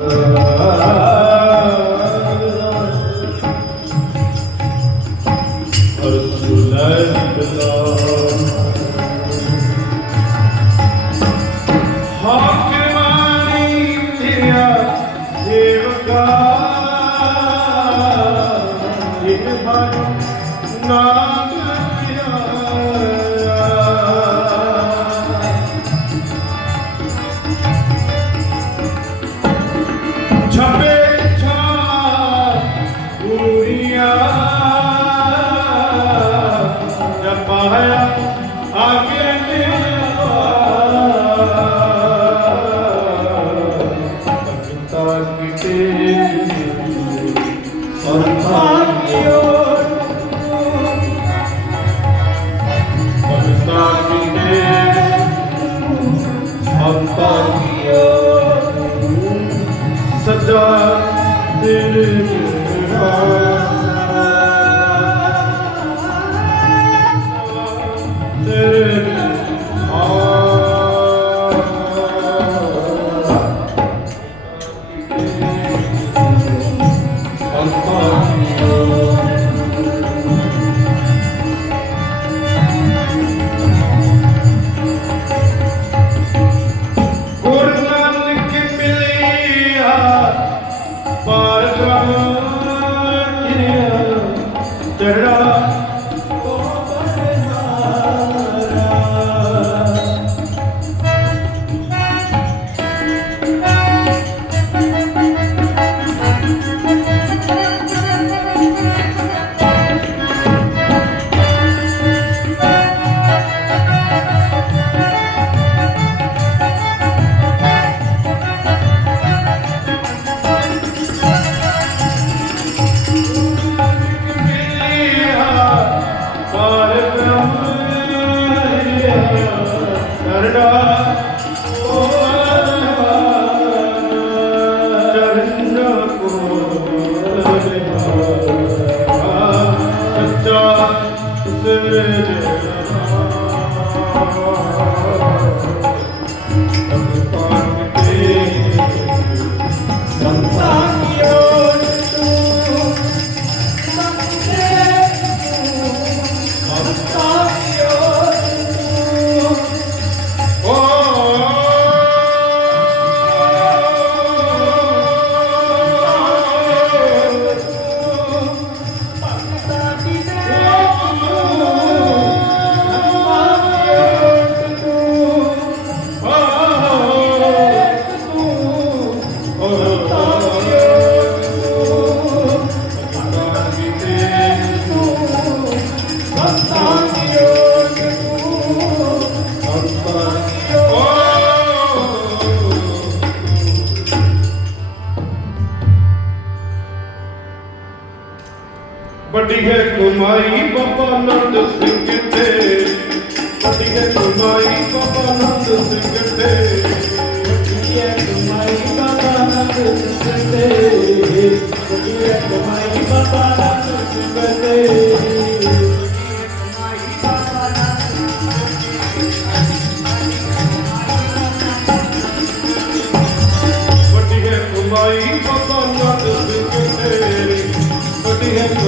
呃来了来 ਵੱਡੀ ਹੈ ਕਮਾਈ ਬਾਬਾ ਨੰਦ ਸਿੰਘ ਤੇ ਵੱਡੀ ਹੈ ਕਮਾਈ ਬਾਬਾ ਨੰਦ ਸਿੰਘ ਤੇ ਵੱਡੀ ਹੈ ਕਮਾਈ ਬਾਬਾ ਨੰਦ ਸਿੰਘ ਤੇ ਵੱਡੀ ਹੈ ਕਮਾਈ ਬਾਬਾ ਨੰਦ ਸਿੰਘ ਤੇ ਵੱਡੀ ਹੈ ਕਮਾਈ ਬਾਬਾ ਨੰਦ ਸਿੰਘ ਤੇ ਵੱਡੀ ਹੈ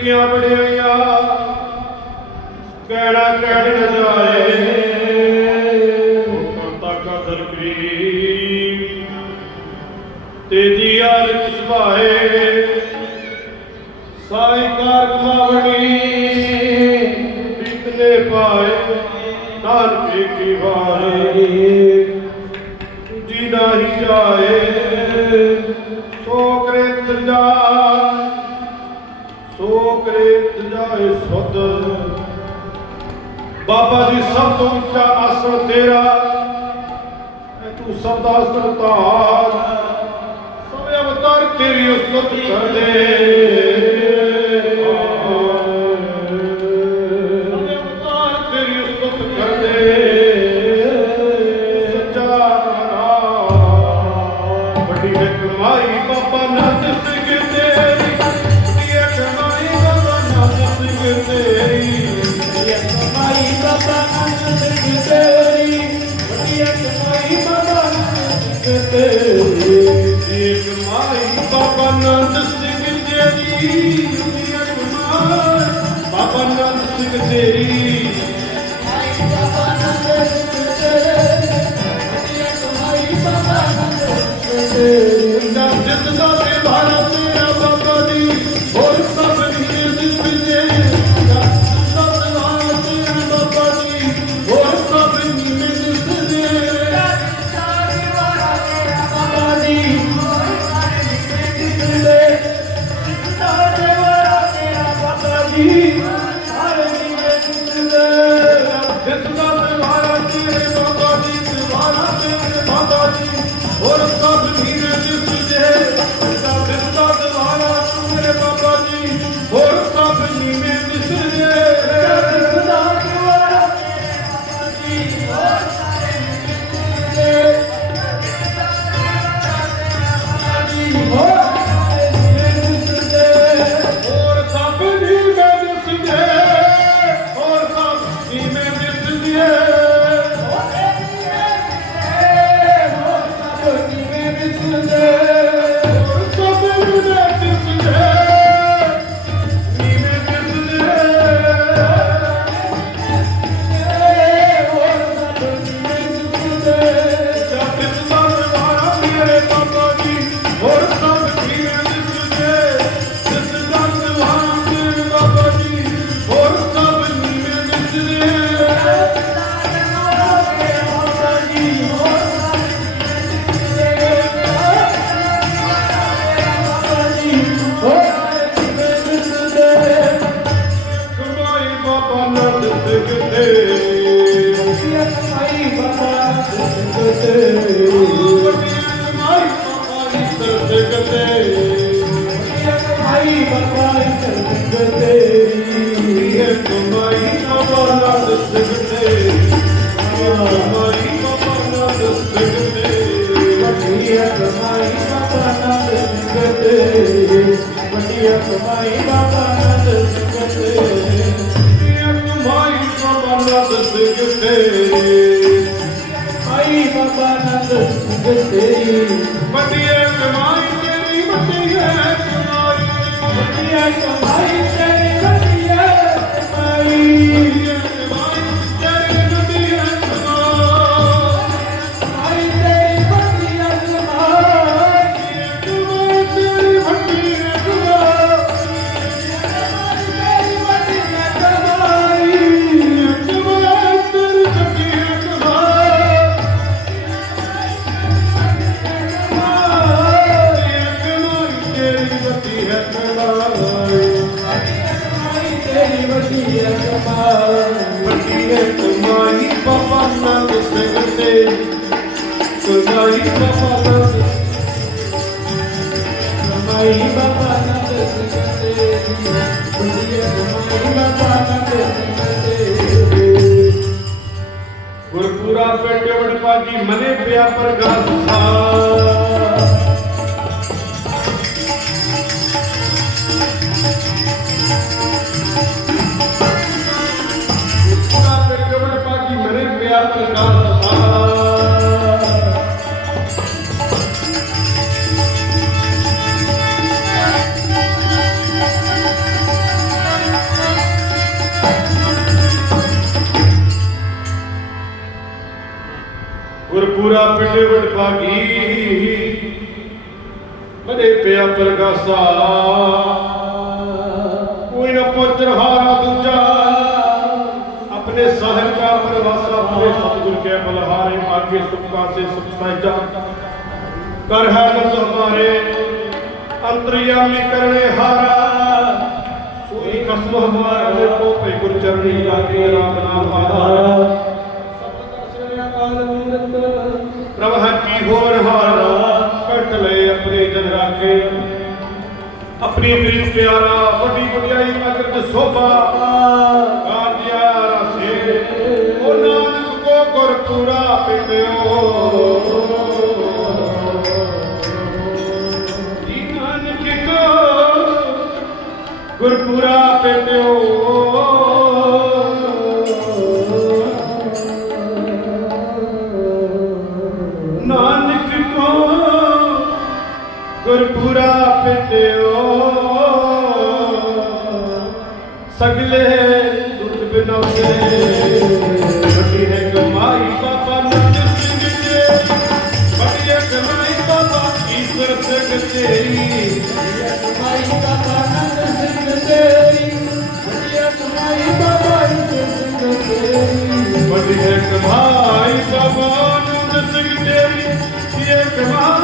ਕੀਆਂ ਬੜਿਆਈਆਂ ਕਹਿਣਾ ਕਹਿਣ ਨਾ ਜਾਏ। ਕਰਤਾ ਕਦਰ ਕਰੀ ਤੇਜੀ ਯਾਰ ਸੁਭਾਏ। ਸਾਈ ਕਾਰ ਕਮਾਵਣੀ ਬਿਕਨੇ ਪਾਏ ਨਾਨਕੇ ਕੀ ਵਾਰੇ। ਜੀ ਨਹੀਂ ਜਾਏ। ਸੋ ਕਰੇ ਤੰਜਾ ਕਰੇ ਜਾਏ ਸੁਧ। ਬਾਬਾ ਜੀ, ਸਭ ਤੋਂ ਉੱਚਾ ਆਸਰ ਤੇਰਾ। ਐ ਤੂੰ ਸਭ ਦਾ ਆਸਰ ਤਾਰ ਸਭ ਅਵਤਾਰ ਤੇਰੀ ਉਸਤਤ ਕਰ Christmas. But the end of my day, but the end. ਲਾਗੀ ਬੜੇ ਪਿਆ ਪ੍ਰਗਾਸਾ। ਕੋਈ ਨਾ ਪੁੱਤਰ ਹਾਰਾ ਦੂਜਾ। ਆਪਣੇ ਸਹਿਰ ਦਾ ਪ੍ਰਵਾਸਾ ਹੋਏ ਸਤਿਗੁਰ ਕੇ ਬਲਹਾਰੇ ਆਗੇ ਸੁਖਾਂ ਸੇ ਸੁਖ ਸਹਿਜਾ ਕਰ ਹੈ ਲਤ ਹਮਾਰੇ ਅੰਤਰਯਾਮੀ ਕਰਨੇ ਹਾਰਾ। ਸੋਈ ਕਸਮ ਹਮਾਰਾ ਦੇ ਪੋਪੇ ਗੁਰ ਚਰਣੀ ਲਾਗੇ ਰਾਮ ਨਾਮ ਆਧਾਰਾ। ਪ੍ਰਭ ਹੈ ਹੋਰ ਹਾਰਾ ਕੱਟ ਲੈ ਆਪਣੇ ਜਨ ਰਾਖੇ। ਆਪਣੀ ਪ੍ਰੀਤ ਪਿਆਰਾ, ਵੱਡੀ ਵਡਿਆਈ ਅਗਰ ਸੋਭਾ। ਕਾਰਜਿਆ ਰਸੇ ਉਹ ਨਾਨਕ ਕੋ ਗੁਰ ਪੂਰਾ ਪਿੰਦਿਓ ਗੁਰਪੁਰਾ ਪਿੰਡਿਓ। ਗੁਰਪੂਰਾ ਪਿੰਡਿਓ। ਸਗਲੇ ਦੁੱਖ ਬਿਨਾਉਂਦੇ ਵੱਡੀ ਹੈ ਕਮਾਈ ਬਾਬਾ ਨੰਦ ਸਿੰਘ ਜੀ ਵੱਡੀ ਹੈ ਕਮਾਈ ਬਾਬਾ ਈਸ਼ਵਰ ਸਿੰਘ ਤੇਰੀ ਵੱਡੀ ਹੈ ਕਮਾਈ ਬਾਬਾ ਨੰਦ ਸਿੰਘ ਤੇਰੀ ਇਹ ਕਮਾਈ?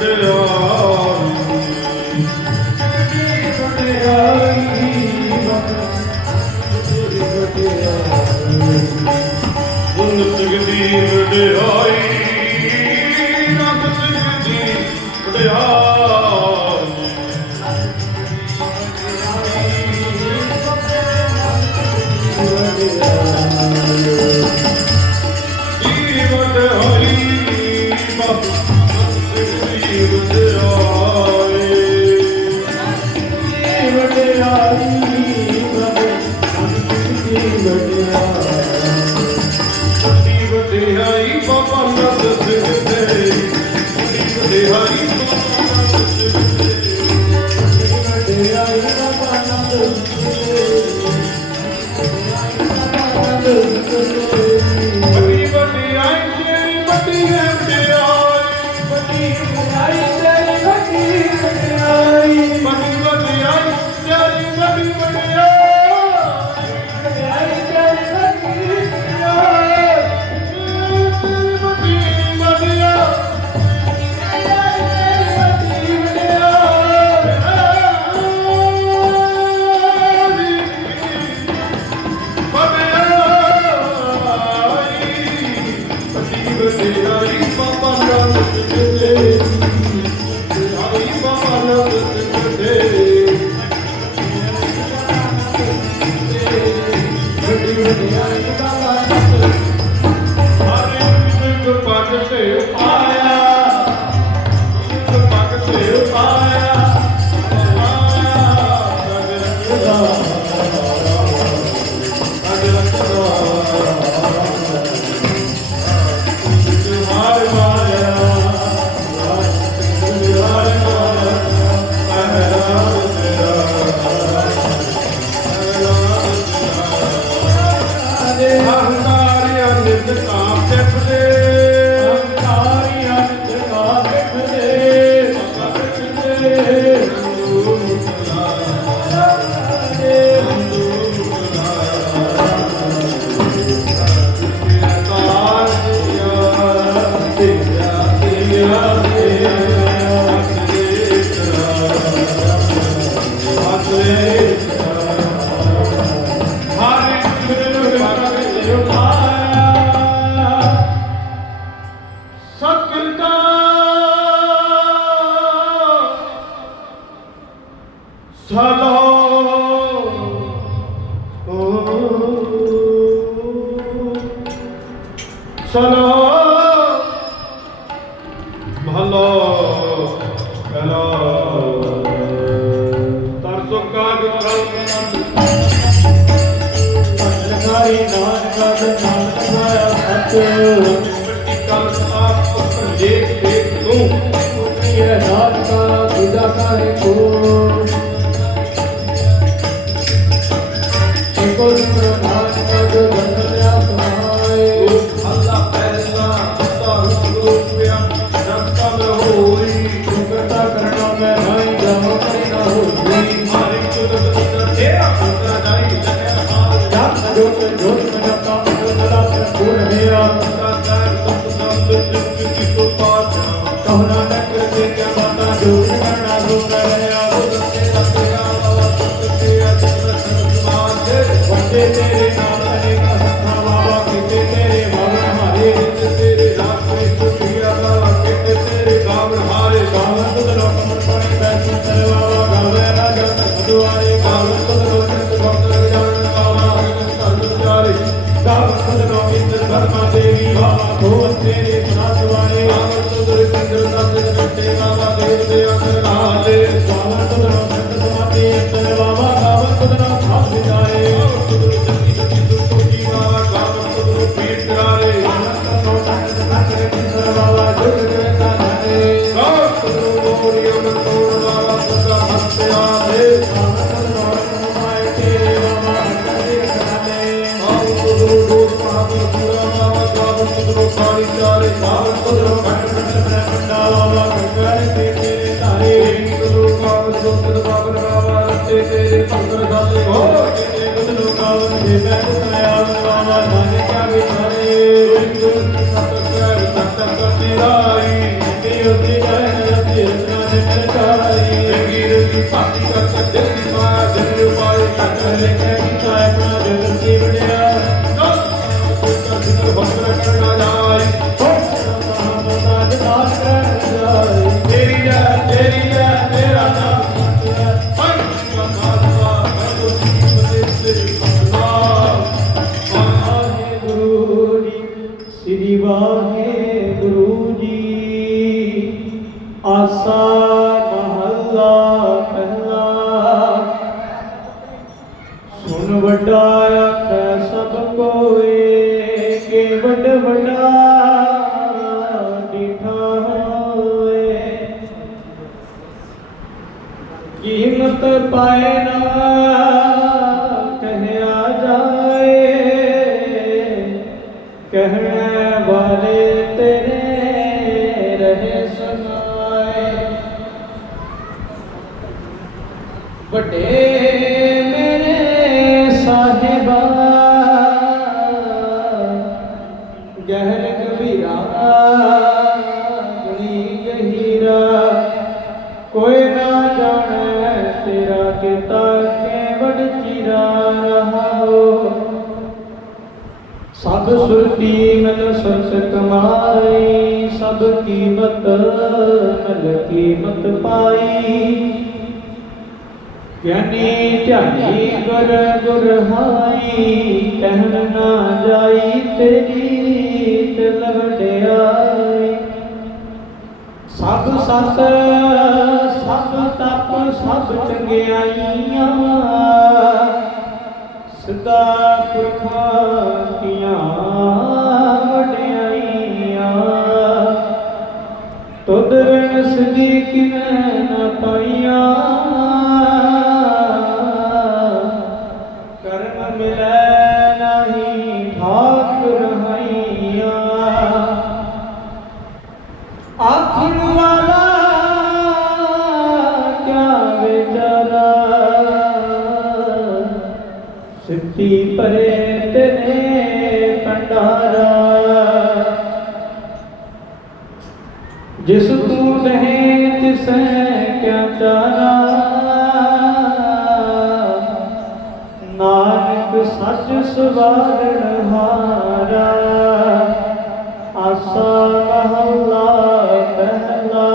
ਦੀ ਵਡਿਆਈ ਦੇਖ ਕਰ ਸਤ ਅੰਤਰ ਪਾਏ ਨਾ। ਕਮਾਈ ਸਭ ਕੀਮਤ ਮਲ ਕੀਮਤ ਪਾਈ। ਗਿਆਨੀ ਧਿਆਨੀ ਗੁਰ ਗੁਰ ਕਹਿਣ ਨਾ ਜਾਈ ਤੇਰੀ ਤਿਲ ਵਡਿਆਈ ਸਭ ਸਤ, ਸਭ ਤਪ, ਸਭ ਚੰਗਿਆਈਆਂ। ਸਦਾ ਪੁਰਖਾਂ ਦੀਆਂ ਵਡਿਆਈਆਂ ਤੁਧ ਬਿਨ ਸਦੀ ਕਿਨੈ ਨਾ ਪਾਈਆਂ। ਕਰਮ ਮਿਲੈ ਨਹੀਂ ਠਾਕ ਰਹਾਈਆਂ। ਆਖਣ ਵਾਲਾ ਕਿਆ ਵਿਚਾਰਾ ਸਿੱਧੀ ਪਰੇ ਤੇਰੇ ਭੰਡਾਰਾ। ਜਿਸ ਤੂੰ ਰਹੇ ਤਿਸੈ ਕਿਆ ਚਾਰਾ ਨਾਨਕ ਸੱਚ ਸਵਾਰਣ ਹਾਰਾ ਆਸਾ ਮਹੱਲਾ ਪਹਿਲਾ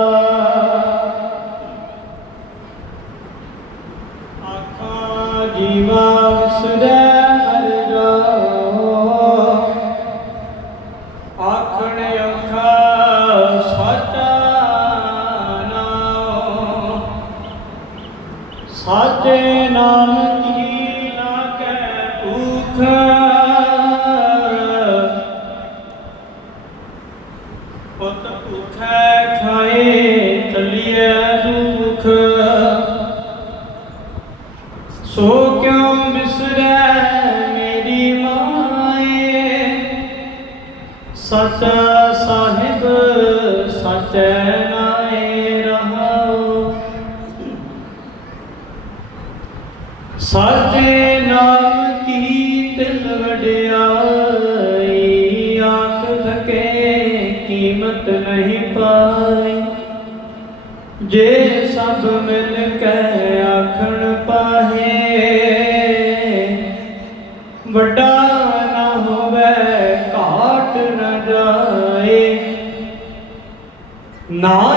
ਪੁੱਤ ਭੁਖੈ ਖਾਏ ਚਲਿਐ ਦੁਖ। ਸੋ ਕਿਉ ਬਿਸਰੈ ਮੇਰੀ ਮਾਏ? ਸਚ ਸਾਹਿਬ ਸਚੈ ਜੇ ਸਭ ਮਿਲ ਕੇ ਆਖਣ ਪਾਹੇ ਵੱਡਾ ਨਾ ਹੋਵੇ ਘਾਟ ਨਾ ਜਾਏ। ਨਾ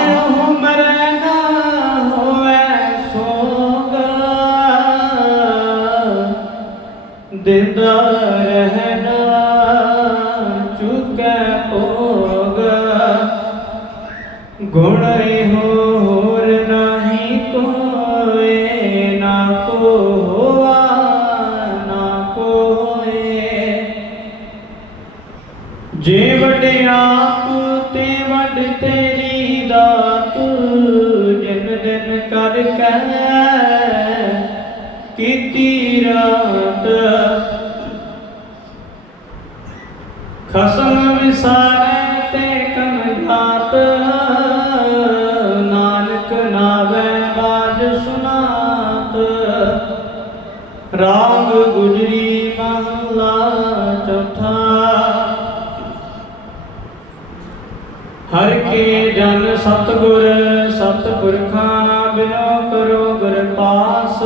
ਹਰ ਕੇ ਜਨ ਸਤਗੁਰ, ਸਤਪੁਰਖਾਂ ਬਿਨੋ ਕਰੋ ਗੁਰ ਪਾਸ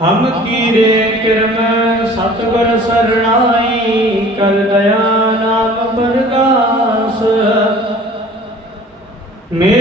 ਹਮ ਕੀਰੇ ਕਿਰਮ ਸਤਗੁਰ ਸਰਣਾਈ, ਕਰ ਦਇਆ ਨਾਮ ਪਰਗਾਸ ਮੇਰੇ